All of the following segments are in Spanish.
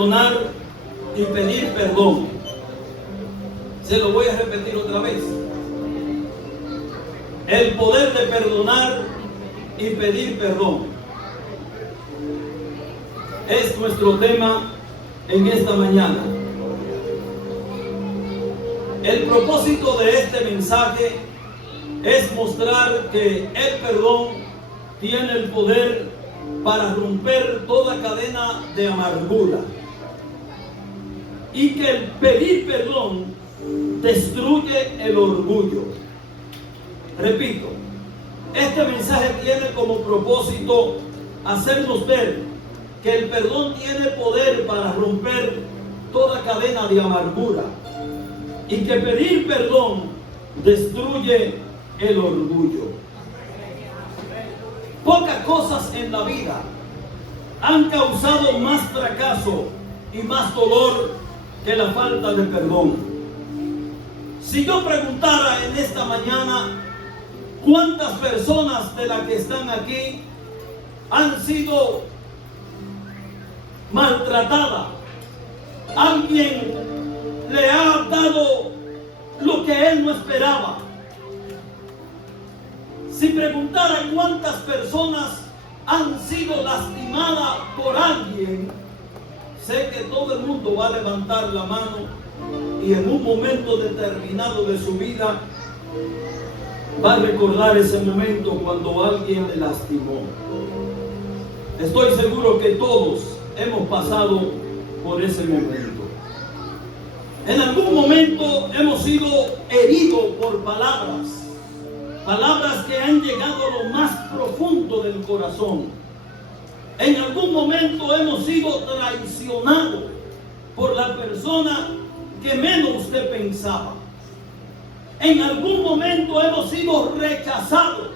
perdonar y pedir perdón. Se lo voy a repetir otra vez. El poder de perdonar y pedir perdón es nuestro tema en esta mañana. El propósito de este mensaje es mostrar que el perdón tiene el poder para romper toda cadena de amargura y que el pedir perdón destruye el orgullo. Repito, este mensaje tiene como propósito hacernos ver que el perdón tiene poder para romper toda cadena de amargura y que pedir perdón destruye el orgullo. Pocas cosas en la vida han causado más fracaso y más dolor que la falta de perdón. Si yo preguntara en esta mañana cuántas personas de las que están aquí han sido maltratadas, alguien le ha dado lo que él no esperaba. Si preguntara cuántas personas han sido lastimadas por alguien, sé que todo el mundo va a levantar la mano y en un momento determinado de su vida va a recordar ese momento cuando alguien le lastimó. Estoy seguro que todos hemos pasado por ese momento. En algún momento hemos sido heridos por palabras que han llegado a lo más profundo del corazón. En algún momento hemos sido traicionados por la persona que menos usted pensaba. En algún momento hemos sido rechazados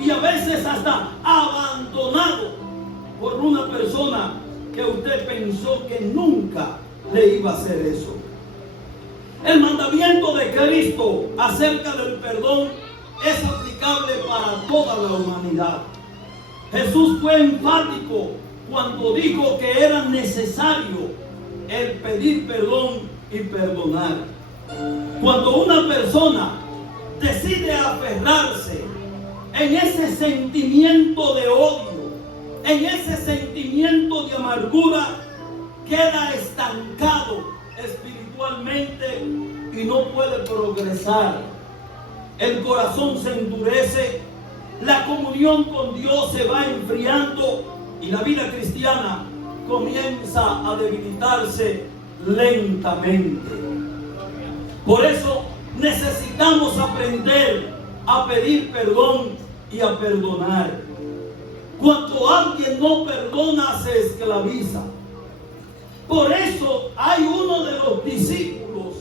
y a veces hasta abandonados por una persona que usted pensó que nunca le iba a hacer eso. El mandamiento de Cristo acerca del perdón es aplicable para toda la humanidad. Jesús fue enfático cuando dijo que era necesario el pedir perdón y perdonar. Cuando una persona decide aferrarse en ese sentimiento de odio, en ese sentimiento de amargura, queda estancado espiritualmente y no puede progresar. El corazón se endurece, la comunión con Dios se va enfriando y la vida cristiana comienza a debilitarse lentamente. Por eso necesitamos aprender a pedir perdón y a perdonar. Cuando alguien no perdona, se esclaviza. Por eso hay uno de los discípulos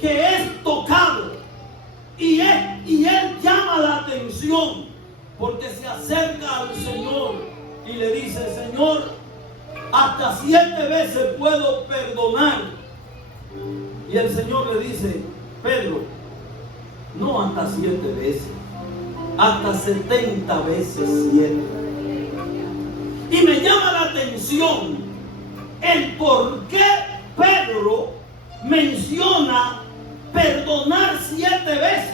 que es tocado y él llama la atención porque se acerca al Señor y le dice: Señor, hasta 7 veces puedo perdonar. Y el Señor le dice: Pedro, no hasta 7 veces, hasta 70 veces 7. Y me llama la atención el por qué Pedro menciona perdonar 7 veces.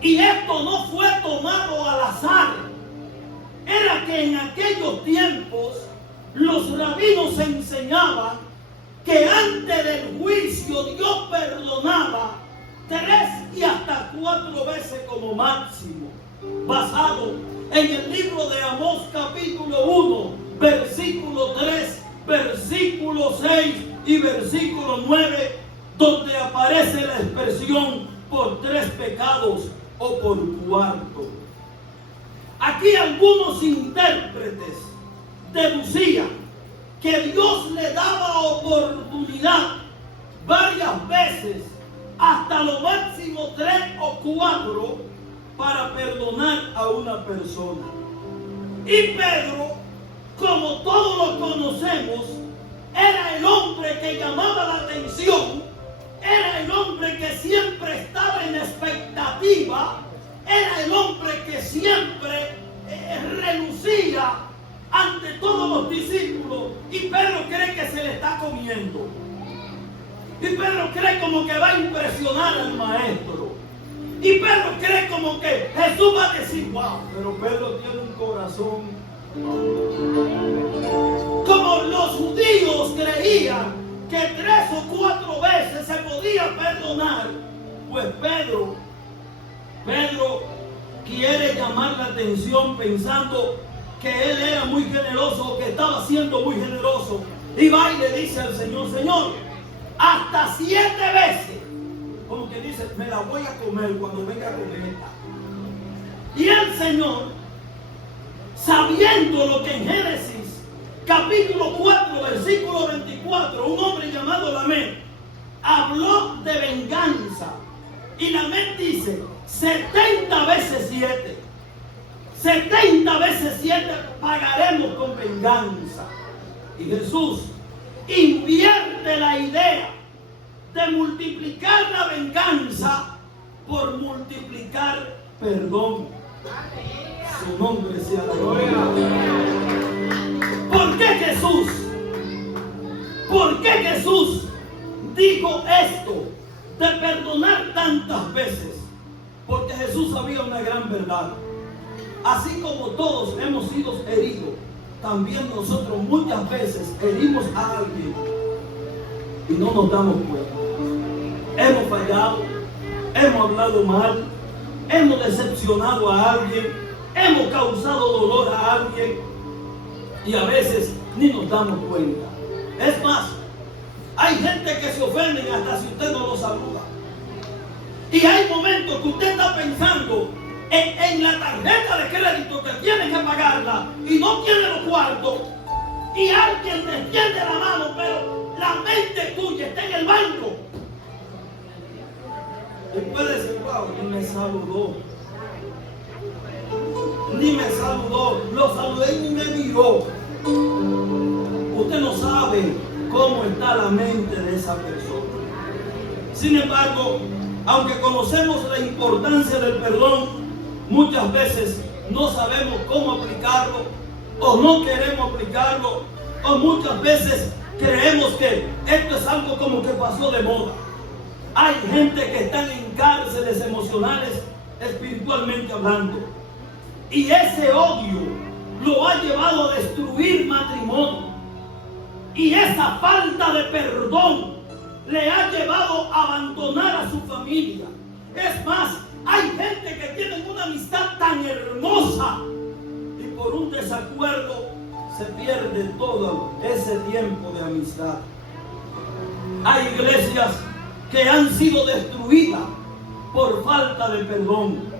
Y esto no fue tomado al azar. Era que en aquellos tiempos los rabinos enseñaban que antes del juicio Dios perdonaba 3 y hasta 4 veces como máximo, basado en el libro de Amós capítulo 1, versículo 3, versículo 6 y versículo 9, donde aparece la expresión por 3 pecados o por 4. Aquí algunos intérpretes deducían que Dios le daba oportunidad varias veces, hasta lo máximo 3 o 4, para perdonar a una persona. Y Pedro, como todos lo conocemos, era el hombre que llamaba la atención, era el hombre que siempre estaba en expectativa, era el hombre que siempre relucía ante todos los discípulos. Y Pedro cree que se le comiendo. Y Pedro cree como que va a impresionar al maestro. Y Pedro cree como que Jesús va a decir, wow, pero Pedro tiene un corazón. Como los judíos creían que 3 o 4 veces se podía perdonar, pues Pedro quiere llamar la atención pensando que él era muy generoso o que estaba siendo muy generoso. Y va y le dice al Señor, Señor, hasta 7 veces. Como que dice, me la voy a comer cuando venga a comer. Y el Señor, sabiendo lo que en Génesis capítulo 4 versículo 24, un hombre llamado Lamec habló de venganza. Y Lamec dice, 70 veces 7. 70 veces 7 pagaremos con venganza. Y Jesús invierte la idea de multiplicar la venganza por multiplicar perdón. Su nombre sea la gloria. ¿Por qué Jesús dijo esto de perdonar tantas veces? Porque Jesús sabía una gran verdad. Así como todos hemos sido heridos, también nosotros muchas veces herimos a alguien y no nos damos cuenta. Hemos fallado, hemos hablado mal, hemos decepcionado a alguien, hemos causado dolor a alguien y a veces ni nos damos cuenta. Es más, hay gente que se ofenden hasta si usted no lo saluda. Y hay momentos que usted está pensando en la tarjeta de crédito que tiene que pagarla y no tiene los cuartos y alguien te extiende la mano, pero la mente tuya está en el banco. Y puede decir, wow, ni me saludó. Lo saludé y ni me miró. Usted no sabe cómo está la mente de esa persona. Sin embargo, aunque conocemos la importancia del perdón, muchas veces no sabemos cómo aplicarlo o no queremos aplicarlo, o muchas veces creemos que esto es algo como que pasó de moda. Hay gente que está en cárceles emocionales, espiritualmente hablando, y ese odio lo ha llevado a destruir matrimonio, y esa falta de perdón le ha llevado a abandonar a su familia. Es más, hay gente que tiene una amistad tan hermosa y por un desacuerdo se pierde todo ese tiempo de amistad. Hay iglesias que han sido destruidas por falta de perdón.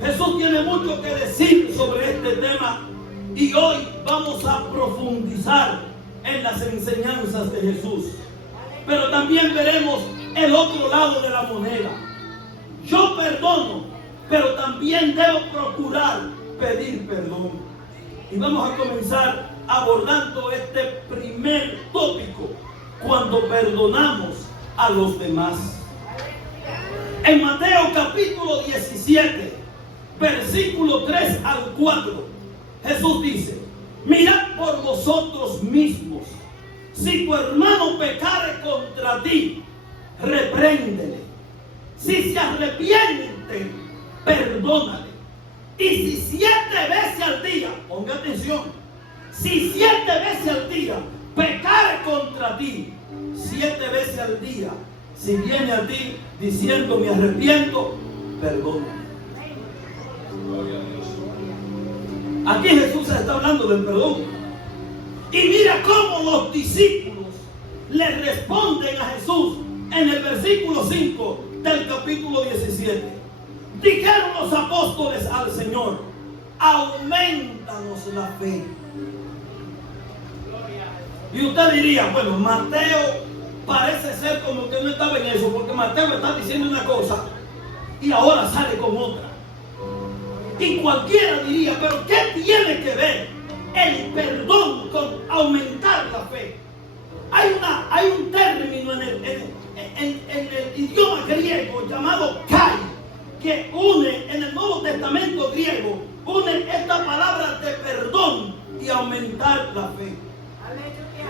Jesús tiene mucho que decir sobre este tema y hoy vamos a profundizar en las enseñanzas de Jesús. Pero también veremos el otro lado de la moneda. Yo perdono, pero también debo procurar pedir perdón. Y vamos a comenzar abordando este primer tópico, cuando perdonamos a los demás. En Mateo capítulo 17, versículo 3 al 4, Jesús dice, mirad por vosotros mismos, si tu hermano pecare contra ti, repréndele. Si se arrepiente, perdónale. Y si 7 veces al día, ponga atención, si 7 veces al día pecare contra ti, 7 veces al día, si viene a ti diciendo me arrepiento, perdónale. Aquí Jesús está hablando del perdón. Y mira cómo los discípulos le responden a Jesús en el versículo 5 del capítulo 17. Dijeron los apóstoles al Señor, aumentanos la fe. Y usted diría, bueno, Mateo parece ser como que no estaba en eso, porque Mateo está diciendo una cosa y ahora sale con otra. Y cualquiera diría, pero ¿qué tiene que ver el perdón con aumentar la fe? Hay un término en el idioma griego llamado kai, que une en el Nuevo Testamento griego, une esta palabra de perdón y aumentar la fe.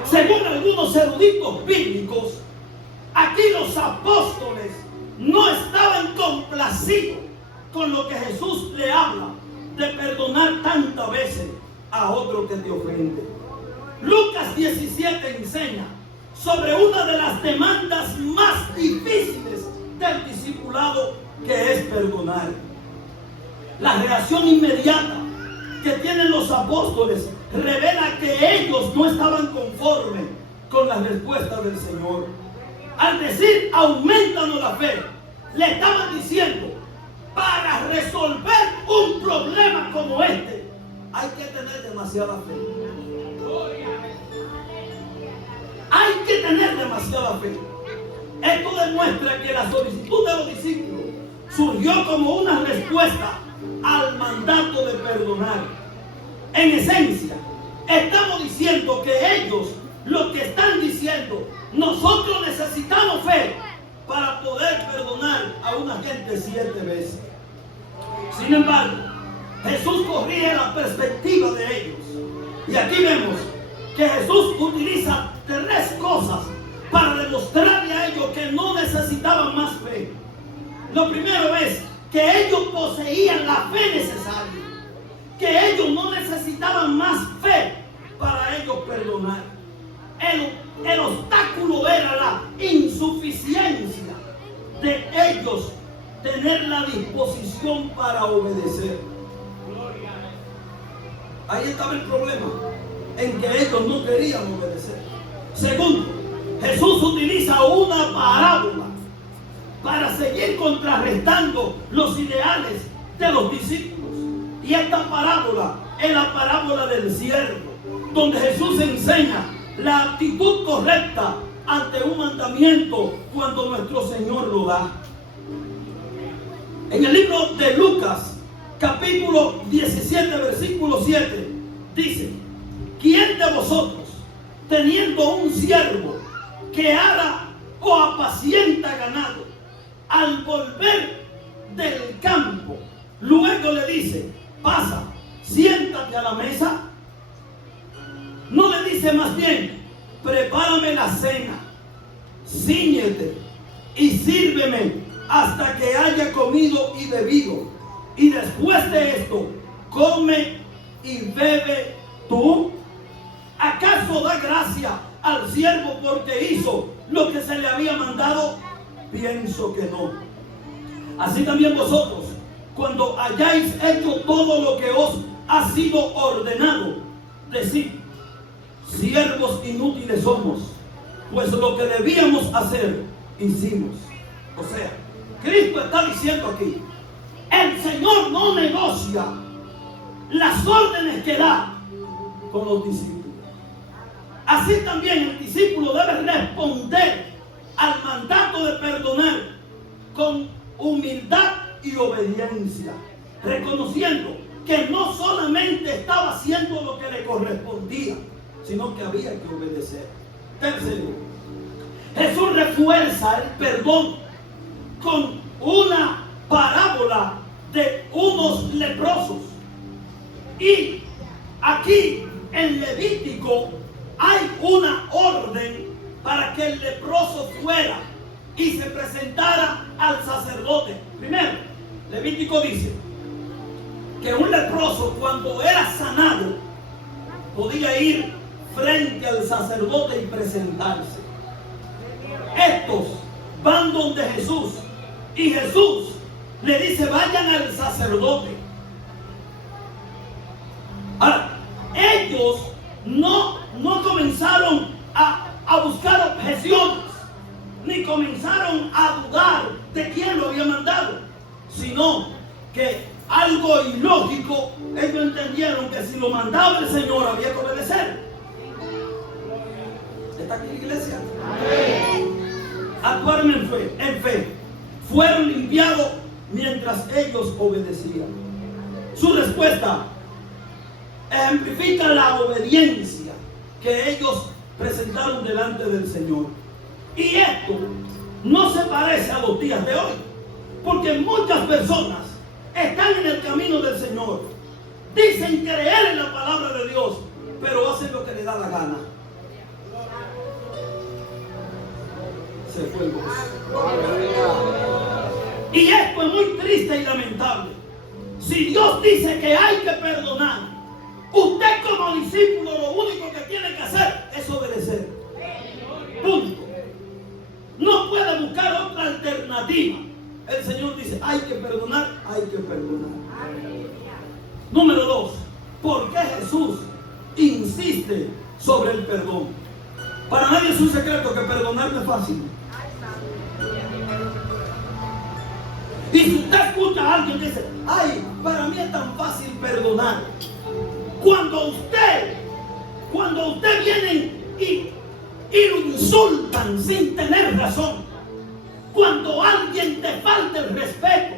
Según algunos eruditos bíblicos, aquí los apóstoles no estaban complacidos con lo que Jesús le habla de perdonar tantas veces a otro que te ofende. Lucas 17 enseña sobre una de las demandas más difíciles del discipulado, que es perdonar. La reacción inmediata que tienen los apóstoles revela que ellos no estaban conformes con la respuesta del Señor. Al decir aumentanos la fe, le estaban diciendo: para resolver un problema como este hay que tener demasiada fe. Hay que tener demasiada fe. Esto demuestra que la solicitud de los discípulos surgió como una respuesta al mandato de perdonar. En esencia, estamos diciendo que ellos lo que están diciendo: nosotros necesitamos fe para poder perdonar a una gente 7 veces. Sin embargo, Jesús corrige la perspectiva de ellos. Y aquí vemos que Jesús utiliza 3 cosas para demostrarle a ellos que no necesitaban más fe. Lo primero es que ellos poseían la fe necesaria, que ellos no necesitaban más fe para ellos perdonar. El obstáculo era la insuficiencia de ellos tener la disposición para obedecer. Ahí estaba el problema, en que ellos no querían obedecer. Segundo, Jesús utiliza una parábola para seguir contrarrestando los ideales de los discípulos. Y esta parábola es la parábola del siervo, donde Jesús enseña la actitud correcta ante un mandamiento cuando nuestro Señor lo da. En el libro de Lucas, capítulo 17, versículo 7, dice: ¿quién de vosotros, teniendo un siervo que ara o apacienta ganado, al volver del campo, luego le dice: pasa, siéntate a la mesa? No le dice más bien: prepárame la cena, cíñete y sírveme hasta que haya comido y bebido, y después de esto come y bebe tú? ¿Acaso da gracia al siervo porque hizo lo que se le había mandado? Pienso que no. Así también vosotros, cuando hayáis hecho todo lo que os ha sido ordenado, decid: siervos inútiles somos, pues lo que debíamos hacer, hicimos. O sea, Cristo está diciendo aquí: el Señor no negocia las órdenes que da con los discípulos. Así también el discípulo debe responder al mandato de perdonar con humildad y obediencia, reconociendo que no solamente estaba haciendo lo que le correspondía, sino que había que obedecer. Tercero, Jesús refuerza el perdón con una parábola de unos leprosos. Y aquí en Levítico hay una orden para que el leproso fuera y se presentara al sacerdote. Primero, Levítico dice que un leproso, cuando era sanado, podía ir frente al sacerdote y presentarse. Estos van donde Jesús, y Jesús le dice: vayan al sacerdote. Ahora, ellos no comenzaron a buscar objeciones, ni comenzaron a dudar de quién lo había mandado, sino que algo ilógico, ellos entendieron que si lo mandaba el Señor había que obedecer. ¿Está aquí la iglesia? Actuaron en fe, fueron limpiados mientras ellos obedecían. Su respuesta ejemplifica la obediencia que ellos presentaron delante del Señor. Y esto no se parece a los días de hoy, porque muchas personas están en el camino del Señor, dicen creer en la palabra de Dios, pero hacen lo que les da la gana. se fue el gozo. Y esto es muy triste y lamentable. Si Dios dice que hay que perdonar, usted como discípulo lo único que tiene que hacer es obedecer. Punto. No puede buscar otra alternativa. El Señor dice, hay que perdonar, hay que perdonar. Número 2, ¿por qué Jesús insiste sobre el perdón? Para nadie es un secreto que perdonar no es fácil. Y si usted escucha a alguien que dice, ay, para mí es tan fácil perdonar. Cuando usted viene y lo insultan sin tener razón, cuando alguien te falta el respeto,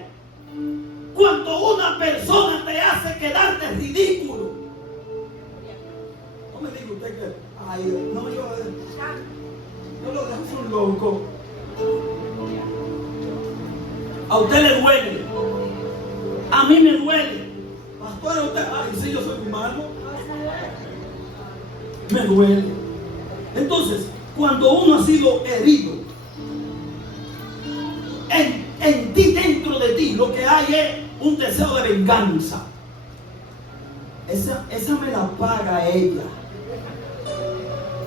cuando una persona te hace quedarte ridículo, no me diga usted que, ay, no, yo lo dejo un loco. A usted le duele, a mí me duele. Pastor, usted, ay, sí, yo soy humano, me duele. Entonces, cuando uno ha sido herido, en ti, dentro de ti, lo que hay es un deseo de venganza. Esa me la paga ella.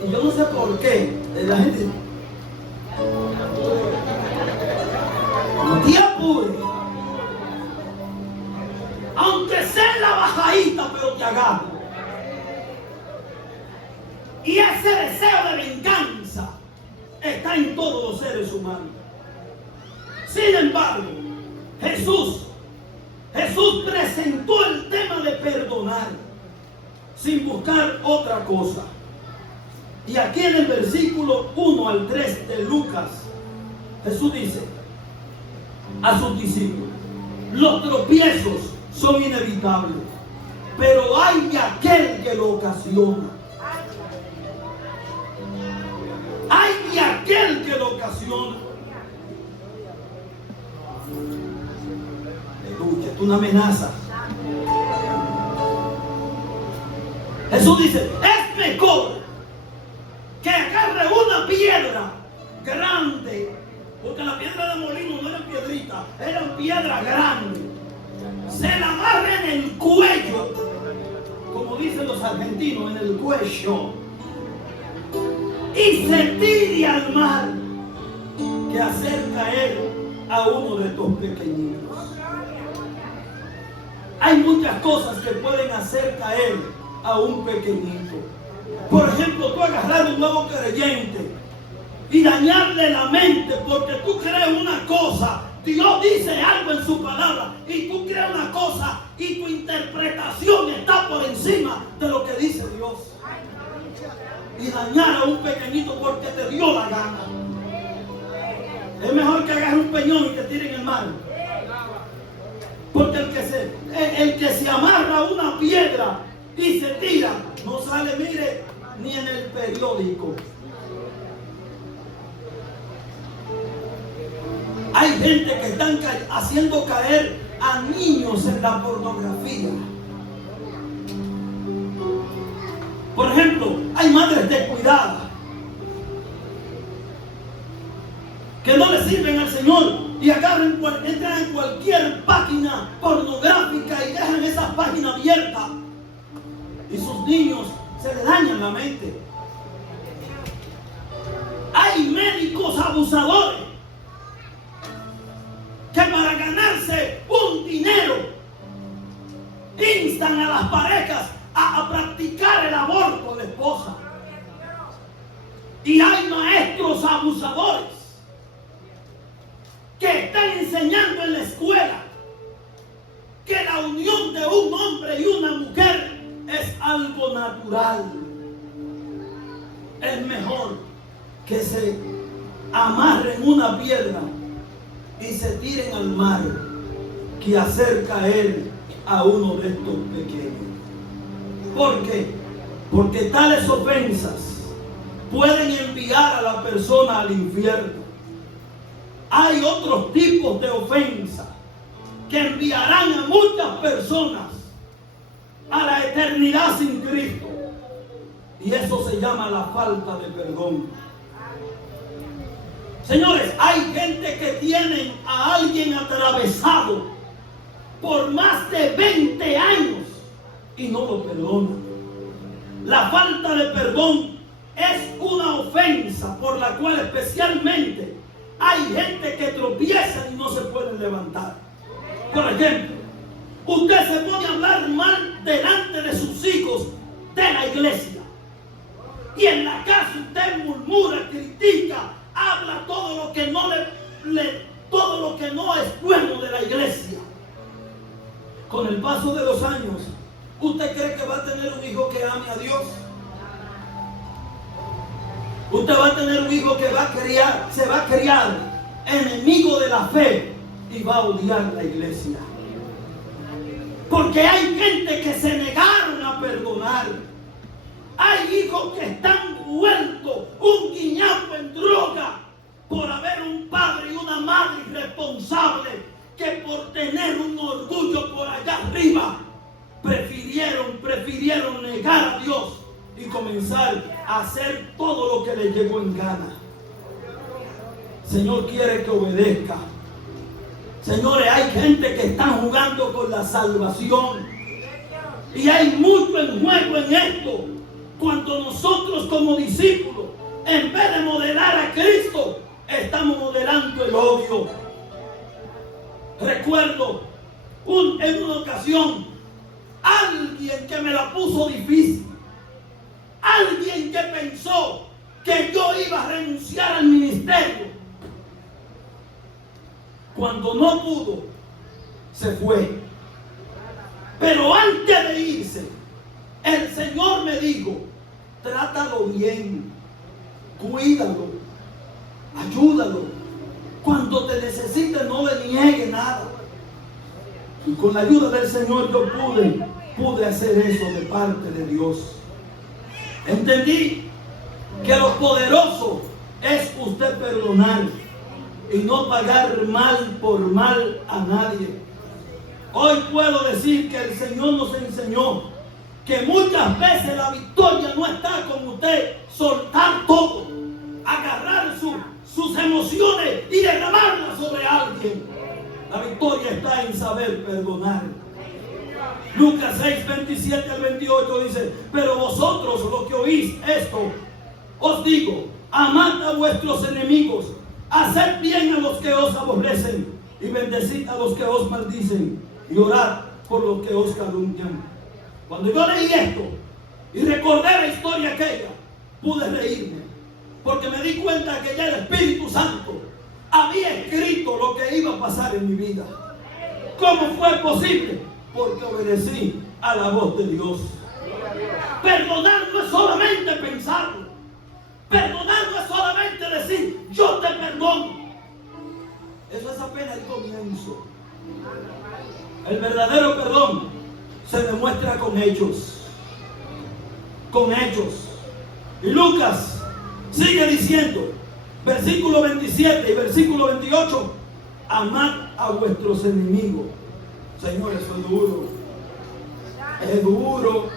Y yo no sé por qué la gente, no te apures, aunque sea en la bajadita, pero te agarro. Y ese deseo de venganza está en todos los seres humanos. Sin embargo, Jesús presentó el tema de perdonar sin buscar otra cosa. Y aquí en el versículo 1 al 3 de Lucas, Jesús dice a sus discípulos, los tropiezos son inevitables, pero hay de aquel que lo ocasiona. Hay de aquel que lo ocasiona. Aleluya, es una amenaza. Jesús dice, es mejor que agarre una piedra grande, porque la piedra de molino no eran piedritas, eran piedra grande, se la amarre en el cuello, como dicen los argentinos, en el cuello, y se tire al mar, que hacer caer a uno de estos pequeñitos. Hay muchas cosas que pueden hacer caer a un pequeñito. Por ejemplo, tú agarrar un nuevo creyente y dañarle la mente porque tú crees una cosa, Dios dice algo en su palabra y tú crees una cosa y tu interpretación está por encima de lo que dice Dios. Y dañar a un pequeñito porque te dio la gana. Es mejor que hagas un peñón y te tiren en el mar. Porque el que se amarra a una piedra y se tira, no sale, mire, ni en el periódico. Hay gente que están haciendo caer a niños en la pornografía. Por ejemplo, hay madres descuidadas que no le sirven al Señor y entran en cualquier página pornográfica y dejan esas páginas abiertas y sus niños se les dañan la mente. Hay médicos abusadores que para ganarse un dinero instan a las parejas a practicar el aborto de esposa. Y hay maestros abusadores que están enseñando en la escuela que la unión de un hombre y una mujer es algo natural. Es mejor que se amarren una piedra y se tiren al mar que hacer caer a uno de estos pequeños. ¿Por qué? Porque tales ofensas pueden enviar a la persona al infierno. Hay otros tipos de ofensas que enviarán a muchas personas a la eternidad sin Cristo. Y eso se llama la falta de perdón. Señores, hay gente que tienen a alguien atravesado por más de 20 años y no lo perdonan. La falta de perdón es una ofensa por la cual especialmente hay gente que tropieza y no se pueden levantar. Por ejemplo, usted se pone a hablar mal delante de sus hijos de la iglesia. Y en la casa usted murmura, critica, habla todo lo que todo lo que no es bueno de la iglesia. Con el paso de los años, ¿usted cree que va a tener un hijo que ame a Dios? Usted va a tener un hijo que se va a criar enemigo de la fe y va a odiar la iglesia. Porque hay gente que se negaron a perdonar. Hay hijos que están vueltos un guiñapo en droga por haber un padre y una madre irresponsable que por tener un orgullo por allá arriba prefirieron negar a Dios y comenzar a hacer todo lo que le llegó en gana. Señor quiere que obedezca. Señores, hay gente que está jugando con la salvación y hay mucho en juego en esto. Cuando nosotros como discípulos, en vez de modelar a Cristo, estamos modelando el odio. Recuerdo en una ocasión alguien que me la puso difícil, alguien que pensó que yo iba a renunciar al ministerio. Cuando no pudo, se fue. Pero antes de irse, el Señor me dijo: trátalo bien, cuídalo, ayúdalo. Cuando te necesite, no le niegue nada. Y con la ayuda del Señor yo pude hacer eso de parte de Dios. Entendí que lo poderoso es usted perdonar y no pagar mal por mal a nadie. Hoy puedo decir que el Señor nos enseñó que muchas veces la victoria no está con usted soltar todo, agarrar sus emociones y derramarlas sobre alguien. La victoria está en saber perdonar. Lucas 6, 27 al 28 dice: pero vosotros los que oís esto, os digo, amad a vuestros enemigos, haced bien a los que os aborrecen, y bendecid a los que os maldicen, y orad por los que os calumnian. Cuando yo leí esto y recordé la historia aquella, pude reírme, porque me di cuenta que ya el Espíritu Santo había escrito lo que iba a pasar en mi vida. ¿Cómo fue posible? Porque obedecí a la voz de Dios. Perdonar no es solamente pensarlo. Perdonar no es solamente decir: yo te perdono. Eso es apenas el comienzo. El verdadero perdón se demuestra con hechos. Con hechos. Y Lucas sigue diciendo, versículo 27 y versículo 28: amad a vuestros enemigos. Señor, eso es duro. Es duro.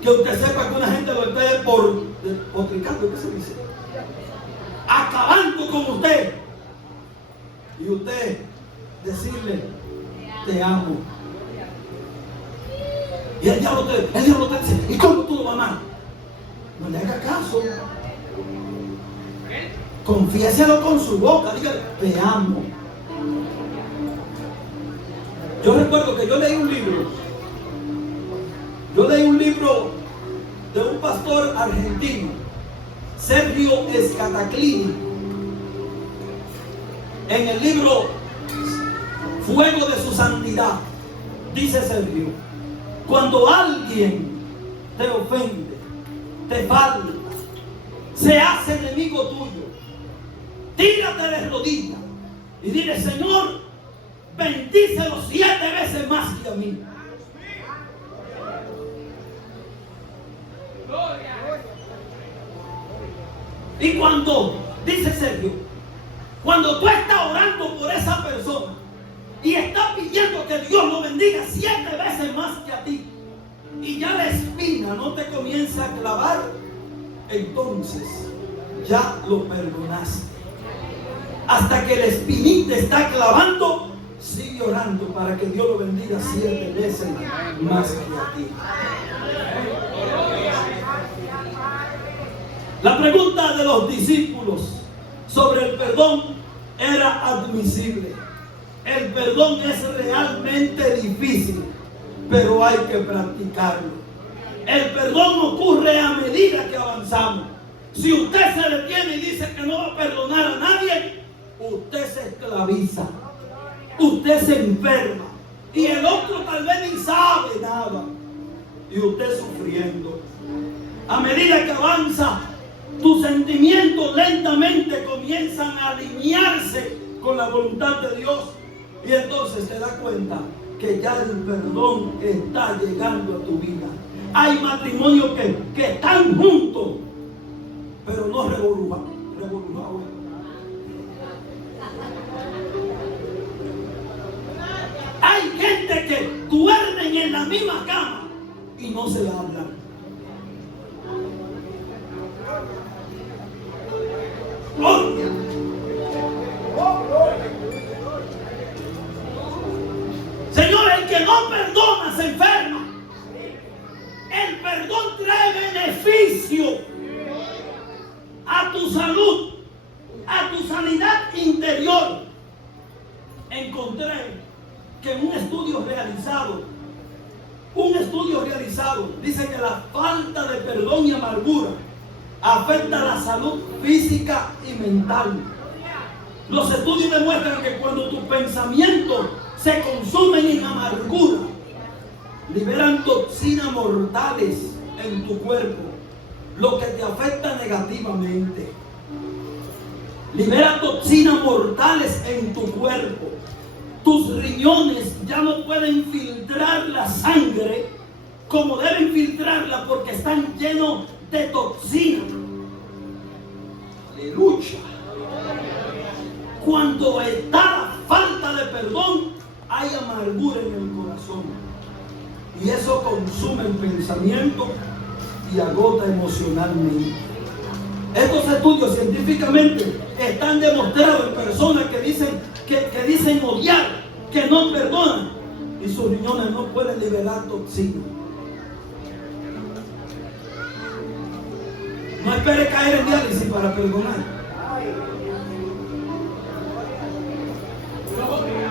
Que usted sepa que una gente lo esté potricando, ¿qué se dice? Acabando con usted. Y usted decirle: te amo. Y el diablo te dice: ¿y cómo tú lo vas a amar? No le haga caso. Confiéselo con su boca. Dígale: te amo. Yo recuerdo que yo leí un libro. Yo leí un libro de un pastor argentino, Sergio Scataclini. En el libro Fuego de su Santidad, dice Sergio: cuando alguien te ofende, te falta, se hace enemigo tuyo, tírate de rodillas y dile: Señor, bendícelo 7 veces más que a mí. Y cuando, dice Sergio, cuando tú estás orando por esa persona y estás pidiendo que Dios lo bendiga 7 veces más que a ti, y ya la espina no te comienza a clavar, entonces ya lo perdonaste. Hasta que el espinita está clavando, sigue orando para que Dios lo bendiga 7 veces más que a ti. La pregunta de los discípulos sobre el perdón era admisible. El perdón es realmente difícil, pero hay que practicarlo. El perdón ocurre a medida que avanzamos. Si usted se detiene y dice que no va a perdonar a nadie, usted se esclaviza, usted se enferma, y el otro tal vez ni sabe nada, y usted sufriendo. A medida que avanza, tus sentimientos lentamente comienzan a alinearse con la voluntad de Dios, y entonces te das cuenta que ya el perdón está llegando a tu vida. Hay matrimonios que están juntos, pero no revolucionados. Hay gente que duermen en la misma cama y no se hablan. Gloria. Señor, el que no perdona se enferma. El perdón trae beneficio a tu salud, a tu sanidad interior. Encontré que en un estudio realizado dice que la falta de perdón y amargura afecta la salud física y mental. Los estudios demuestran que cuando tus pensamientos se consumen en amargura, liberan toxinas mortales en tu cuerpo, lo que te afecta negativamente. Libera toxinas mortales en tu cuerpo. Tus riñones ya no pueden filtrar la sangre como deben filtrarla porque están llenos de toxinas. Aleluya. Cuando está la falta de perdón, hay amargura en el corazón. Y eso consume el pensamiento y agota emocionalmente. Estos estudios científicamente están demostrados en personas que dicen odiar, que no perdonan, y sus riñones no pueden liberar toxinas. No espere caer en diálisis para perdonar.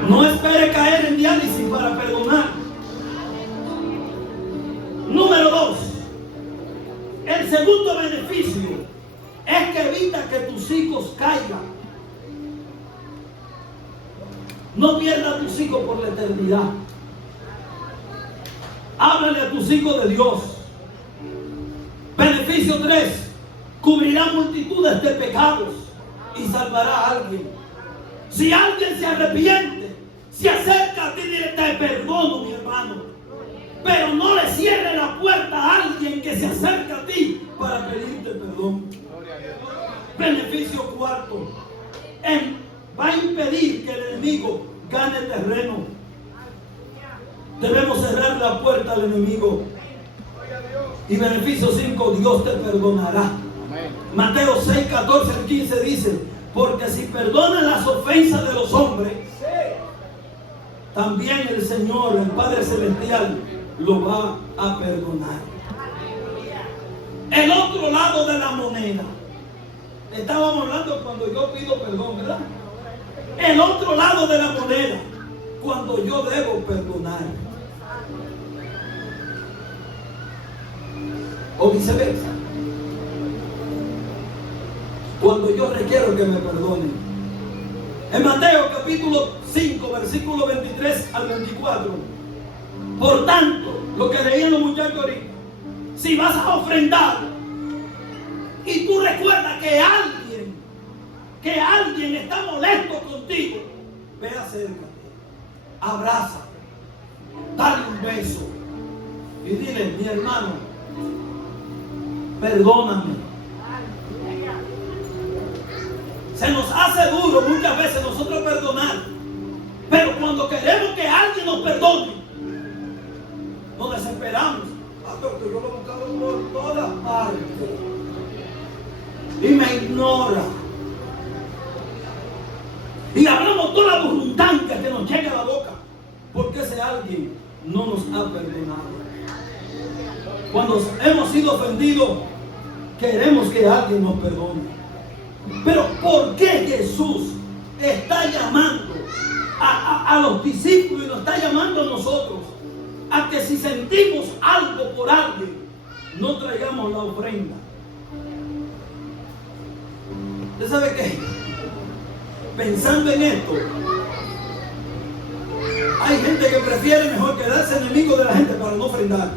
No espere caer en diálisis para perdonar. Número 2. El segundo beneficio es que evita que tus hijos caigan. No pierdas a tus hijos por la eternidad. Háblale a tus hijos de Dios. Beneficio 3. Cubrirá multitudes de pecados y salvará a alguien. Si alguien se arrepiente, se acerca a ti y dile: te perdono, mi hermano. Pero no le cierre la puerta a alguien que se acerca a ti para pedirte perdón. Beneficio 4. Va a impedir que el enemigo gane terreno. Debemos cerrar la puerta al enemigo. Y beneficio 5. Dios te perdonará. Mateo 6, 14 al 15 dice: porque si perdonan las ofensas de los hombres, también el Señor, el Padre Celestial, lo va a perdonar. El otro lado de la moneda. Estábamos hablando cuando yo pido perdón, ¿verdad? El otro lado de la moneda, cuando yo debo perdonar. O viceversa. Cuando yo requiero que me perdonen. En Mateo capítulo 5, versículo 23 al 24. Por tanto, lo que leían los muchachos ahorita, si vas a ofrendar y tú recuerdas que alguien está molesto contigo, ve, acércate, abraza, dale un beso y dile: mi hermano, perdóname. Se nos hace duro muchas veces nosotros perdonar, pero cuando queremos que alguien nos perdone, nos desesperamos. Pastor, que yo lo he buscado por todas partes y me ignora. Y hablamos toda la abundancia que nos llega a la boca, porque ese alguien no nos ha perdonado. Cuando hemos sido ofendidos, queremos que alguien nos perdone. Pero ¿por qué Jesús está llamando a los discípulos y nos está llamando a nosotros a que si sentimos algo por alguien, no traigamos la ofrenda? ¿Usted sabe qué? Pensando en esto, hay gente que prefiere mejor quedarse enemigo de la gente para no ofrendar.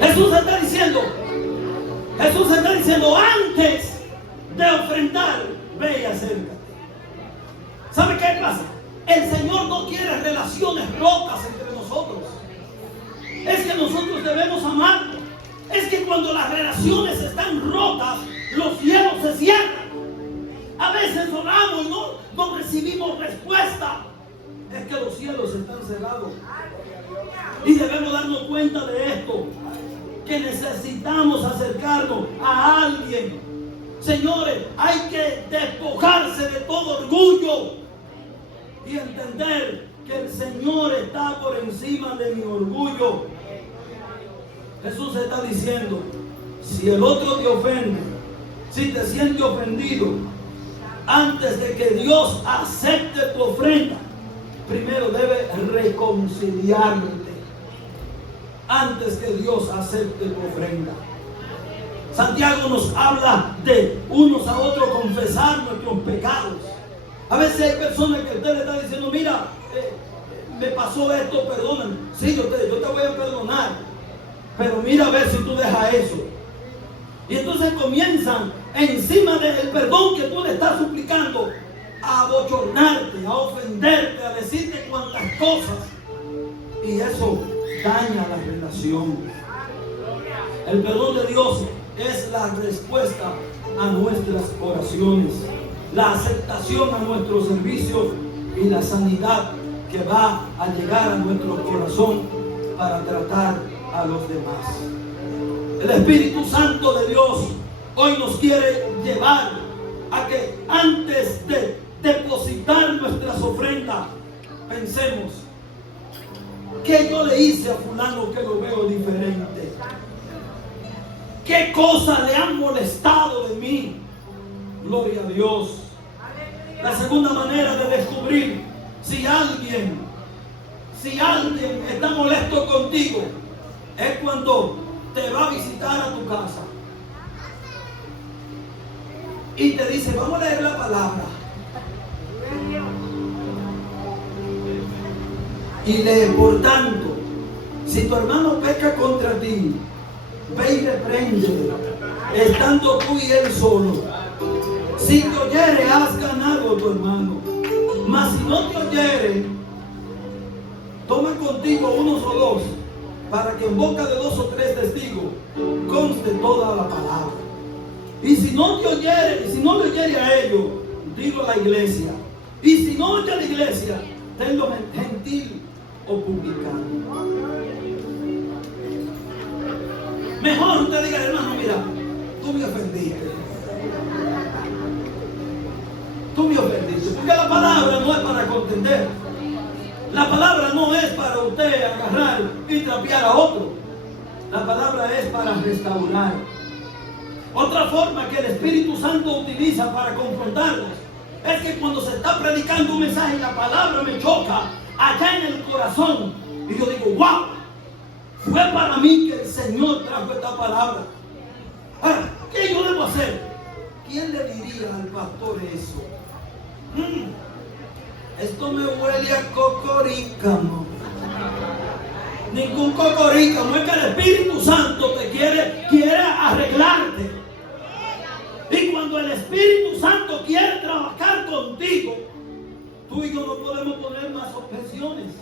Jesús está diciendo, antes de ofrendar, ve y acércate. ¿Sabe qué pasa? El Señor no quiere relaciones rotas entre nosotros. Es que nosotros debemos amarlo. Es que cuando las relaciones están rotas, los cielos se cierran. A veces oramos y no recibimos respuesta. Es que los cielos están cerrados. Y debemos darnos cuenta de esto, que necesitamos acercarnos a alguien. Señores, hay que despojarse de todo orgullo y entender que el Señor está por encima de mi orgullo. Jesús está diciendo, si el otro te ofende, si te sientes ofendido, antes de que Dios acepte tu ofrenda, primero debe reconciliarte. Antes que Dios acepte tu ofrenda. Santiago nos habla de unos a otros confesar nuestros pecados. A veces hay personas que usted le está diciendo, mira, me pasó esto, perdóname. Sí, yo te voy a perdonar, pero mira a ver si tú dejas eso. Y entonces comienzan encima del perdón que tú le estás suplicando a abochornarte, a ofenderte, a decirte cuantas cosas. Y eso daña la relación. El perdón de Dios es la respuesta a nuestras oraciones, la aceptación a nuestros servicios y la sanidad que va a llegar a nuestro corazón para tratar a los demás. El Espíritu Santo de Dios hoy nos quiere llevar a que antes de depositar nuestras ofrendas, pensemos, ¿qué yo le hice a fulano que lo veo diferente? ¿Qué cosas le han molestado de mí? Gloria a Dios. La segunda manera de descubrir si alguien está molesto contigo es cuando te va a visitar a tu casa y te dice, vamos a leer la palabra. Y lee, por tanto, si tu hermano peca contra ti, ve y reprende, estando tú y él solo. Si te oyere, has ganado a tu hermano. Mas si no te oyere, toma contigo unos o dos, para que en boca de 2 o 3 testigos conste toda la palabra. Y si no te oyere, si no le oyere a ellos, digo a la iglesia. Y si no oye a la iglesia, tenlo gentil o publicano. Mejor usted diga, hermano, mira, tú me ofendiste. Tú me ofendiste. Porque la palabra no es para contender. La palabra no es para usted agarrar y trapear a otro. La palabra es para restaurar. Otra forma que el Espíritu Santo utiliza para confrontarnos es que cuando se está predicando un mensaje y la palabra me choca allá en el corazón y yo digo, wow, fue para mí que el Señor trajo esta palabra. Ahora, ¿qué yo debo hacer? ¿Quién le diría al pastor eso? Esto me huele a cocorícamo. Ningún cocorícamo. Es que el Espíritu Santo te quiere arreglarte. Y cuando el Espíritu Santo quiere trabajar contigo, tú y yo no podemos poner más objeciones.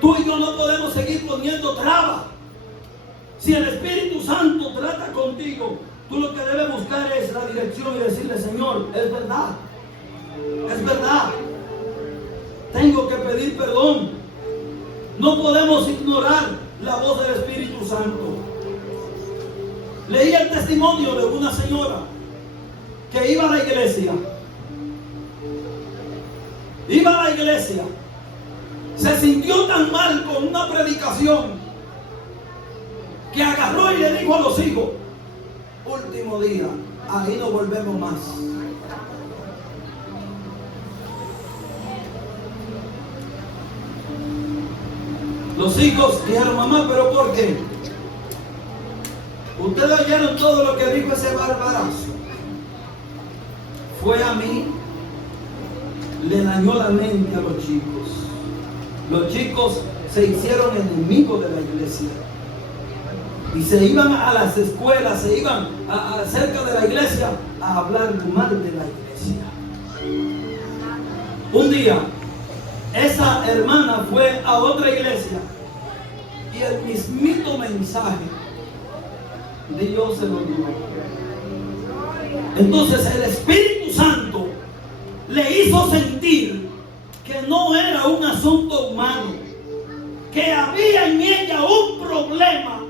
Tú y yo no podemos seguir poniendo trabas. Si el Espíritu Santo trata contigo, Tú lo que debes buscar es la dirección y decirle: Señor, es verdad. Es verdad. Tengo que pedir perdón. No podemos ignorar la voz del Espíritu Santo. Leí el testimonio de una señora que iba a la iglesia. Iba a la iglesia. Se sintió tan mal con una predicación que agarró y le dijo a los hijos: último día, ahí no volvemos más. Los hijos dijeron: mamá, ¿pero por qué? Ustedes oyeron todo lo que dijo ese barbarazo. Fue a mí, le dañó la mente a los chicos. Los chicos se hicieron enemigos de la iglesia. Y se iban a las escuelas, se iban cerca de la iglesia a hablar mal de la iglesia. Un día, esa hermana fue a otra iglesia y el mismito mensaje Dios se lo dio. Entonces el Espíritu Santo le hizo sentir que no era un asunto humano, que había en ella un problema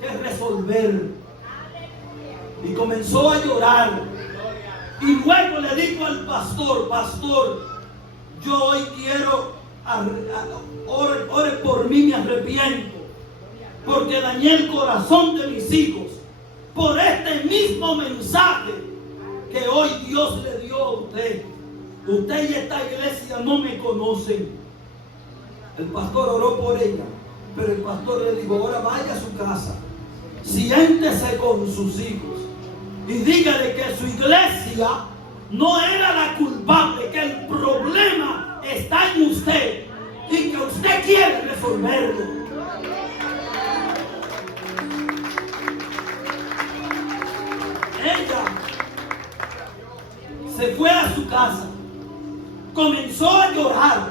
que resolver. Y comenzó a llorar. Y luego le dijo al pastor: pastor, yo hoy quiero, ore por mí, me arrepiento, porque dañé el corazón de mis hijos por este mismo mensaje que hoy Dios le dio a usted. Usted y esta iglesia no me conocen. El pastor oró por ella, pero el pastor le dijo: ahora vaya a su casa, siéntese con sus hijos y dígale que su iglesia no era la culpable, que el problema está en usted y que usted quiere resolverlo. Ella se fue a su casa, comenzó a llorar,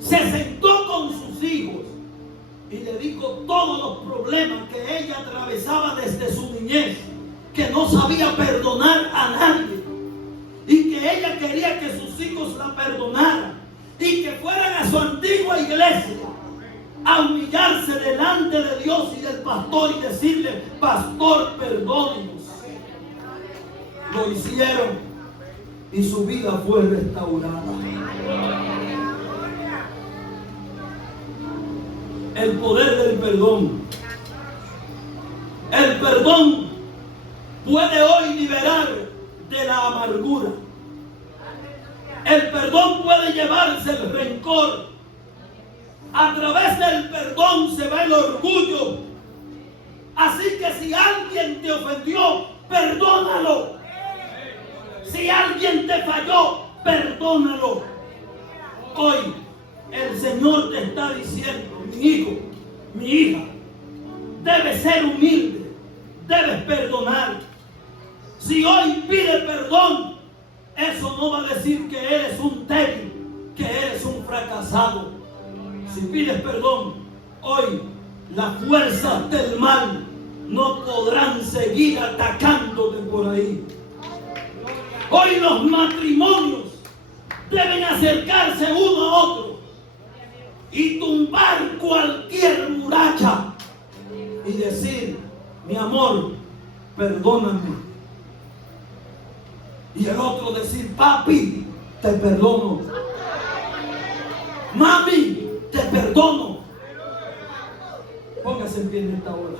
se sentó con sus hijos y le dijo todos los problemas que ella atravesaba desde su niñez, que no sabía perdonar a nadie y que ella quería que sus hijos la perdonaran y que fueran a su antigua iglesia a humillarse delante de Dios y del pastor y decirle: pastor, perdónenos. Lo hicieron y su vida fue restaurada. El poder del perdón. El perdón puede hoy liberar de la amargura. El perdón puede llevarse el rencor. A través del perdón se va el orgullo. Así que si alguien te ofendió, perdónalo. Si alguien te falló, perdónalo. Hoy el Señor te está diciendo: mi hijo, mi hija, debes ser humilde, debes perdonar. Si hoy pide perdón, eso no va a decir que eres un débil, que eres un fracasado. Si pides perdón, hoy las fuerzas del mal no podrán seguir atacándote por ahí. Hoy los matrimonios deben acercarse uno a otro y tumbar cualquier muralla y decir: mi amor, perdóname. Y el otro decir: papi, te perdono. Mami, te perdono. Póngase en pie en esta hora.